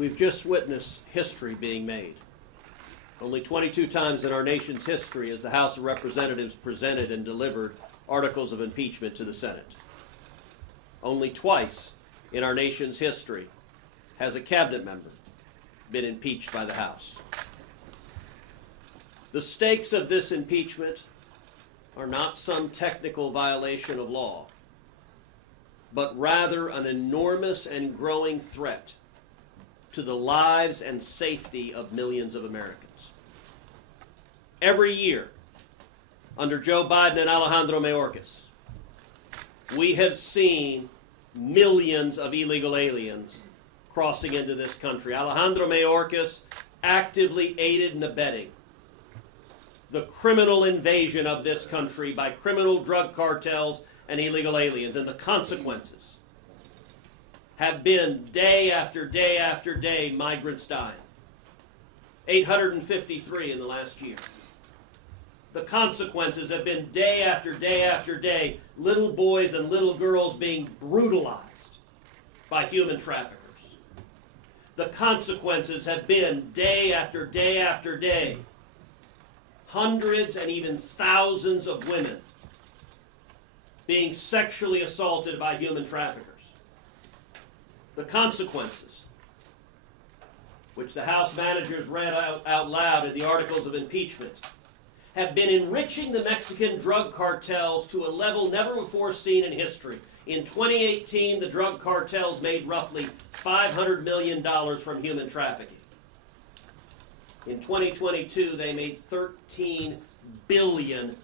We've just witnessed history being made. Only 22 times in our nation's history has the House of Representatives presented and delivered articles of impeachment to the Senate. Only twice in our nation's history has a cabinet member been impeached by the House. The stakes of this impeachment are not some technical violation of law, but rather an enormous and growing threat to the lives and safety of millions of Americans. Every year, under Joe Biden and Alejandro Mayorkas, we have seen millions of illegal aliens crossing into this country. Alejandro Mayorkas actively aided and abetting the criminal invasion of this country by criminal drug cartels and illegal aliens, and the consequences have been day after day after day migrants dying. 853 in the last year. The consequences have been day after day after day, little boys and little girls being brutalized by human traffickers. The consequences have been day after day after day, hundreds and even thousands of women being sexually assaulted by human traffickers. The consequences, which the House managers read out loud in the articles of impeachment, have been enriching the Mexican drug cartels to a level never before seen in history. In 2018, the drug cartels made roughly $500 million from human trafficking. In 2022, they made $13 billion.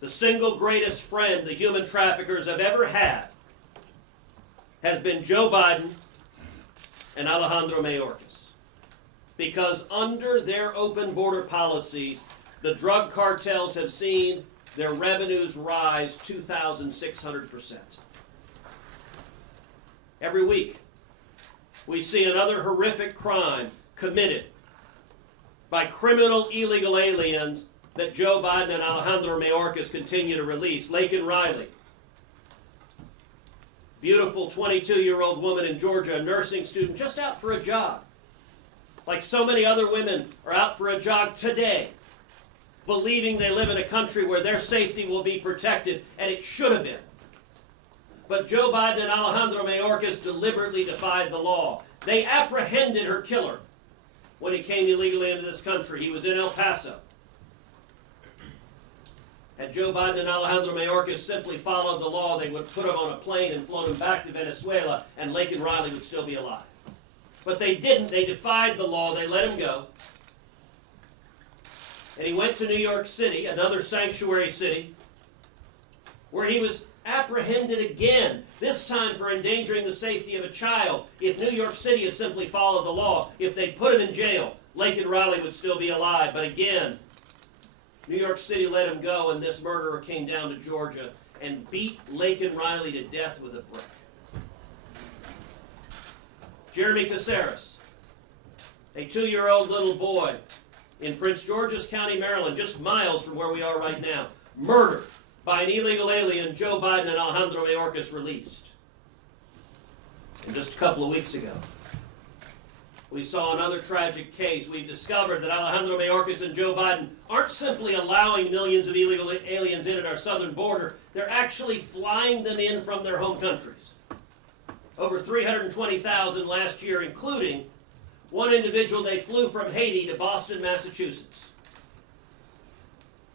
The single greatest friend the human traffickers have ever had has been Joe Biden and Alejandro Mayorkas. Because under their open border policies, the drug cartels have seen their revenues rise 2,600%. Every week, we see another horrific crime committed by criminal illegal aliens that Joe Biden and Alejandro Mayorkas continue to release. Laken Riley, beautiful 22-year-old woman in Georgia, a nursing student, just out for a jog. Like so many other women are out for a jog today, believing they live in a country where their safety will be protected, and it should have been. But Joe Biden and Alejandro Mayorkas deliberately defied the law. They apprehended her killer when he came illegally into this country. He was in El Paso. Had Joe Biden and Alejandro Mayorkas simply followed the law, they would put him on a plane and float him back to Venezuela, and Laken Riley would still be alive. But they didn't. They defied the law. They let him go. And he went to New York City, another sanctuary city, where he was apprehended again, this time for endangering the safety of a child. If New York City had simply followed the law, if they'd put him in jail, Laken Riley would still be alive. But again, New York City let him go, and this murderer came down to Georgia and beat Laken Riley to death with a brick. Jeremy Caceres, a 2-year-old little boy in Prince George's County, Maryland, just miles from where we are right now, murdered by an illegal alien Joe Biden and Alejandro Mayorkas released. And just a couple of weeks ago, we saw another tragic case. We've discovered that Alejandro Mayorkas and Joe Biden aren't simply allowing millions of illegal aliens in at our southern border, they're actually flying them in from their home countries. Over 320,000 last year, including one individual they flew from Haiti to Boston, Massachusetts.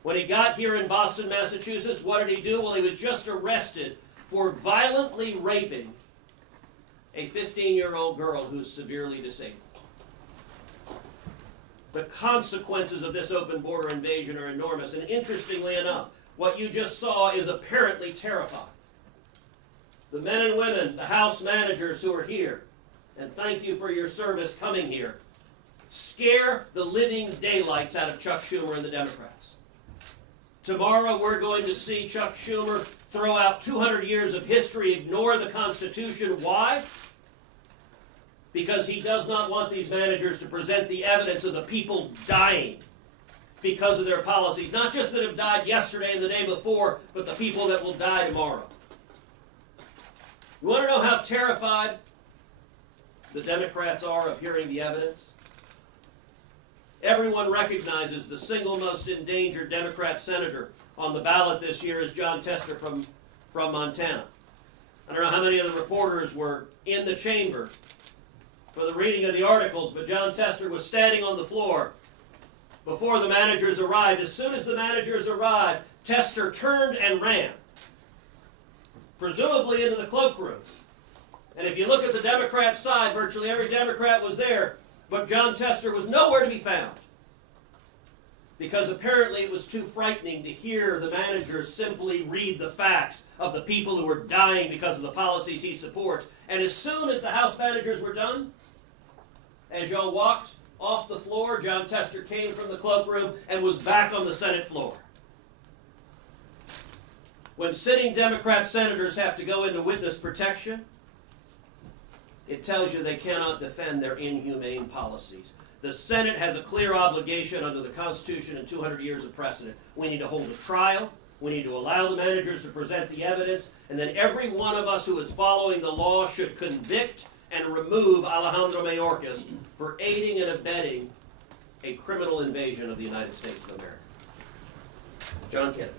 When he got here in Boston, Massachusetts, what did he do? Well, he was just arrested for violently raping a 15-year-old girl who's severely disabled. The consequences of this open border invasion are enormous, and interestingly enough, what you just saw is apparently terrifying. The men and women, the House managers who are here, and thank you for your service coming here, scare the living daylights out of Chuck Schumer and the Democrats. Tomorrow we're going to see Chuck Schumer throw out 200 years of history, ignore the Constitution. Why? Because he does not want these managers to present the evidence of the people dying because of their policies. Not just that have died yesterday and the day before, but the people that will die tomorrow. You want to know how terrified the Democrats are of hearing the evidence? Everyone recognizes the single most endangered Democrat senator on the ballot this year is Jon Tester from Montana. I don't know how many of the reporters were in the chamber for the reading of the articles, but Jon Tester was standing on the floor before the managers arrived. As soon as the managers arrived, Tester turned and ran, presumably into the cloakroom. And if you look at the Democrat side, virtually every Democrat was there, but Jon Tester was nowhere to be found. Because apparently it was too frightening to hear the managers simply read the facts of the people who were dying because of the policies he supports. And as soon as the House managers were done, as y'all walked off the floor, Jon Tester came from the cloakroom and was back on the Senate floor. When sitting Democrat senators have to go into witness protection, it tells you they cannot defend their inhumane policies. The Senate has a clear obligation under the Constitution and 200 years of precedent. We need to hold a trial. We need to allow the managers to present the evidence. And then every one of us who is following the law should convict and remove Alejandro Mayorkas for aiding and abetting a criminal invasion of the United States of America. John Kennedy.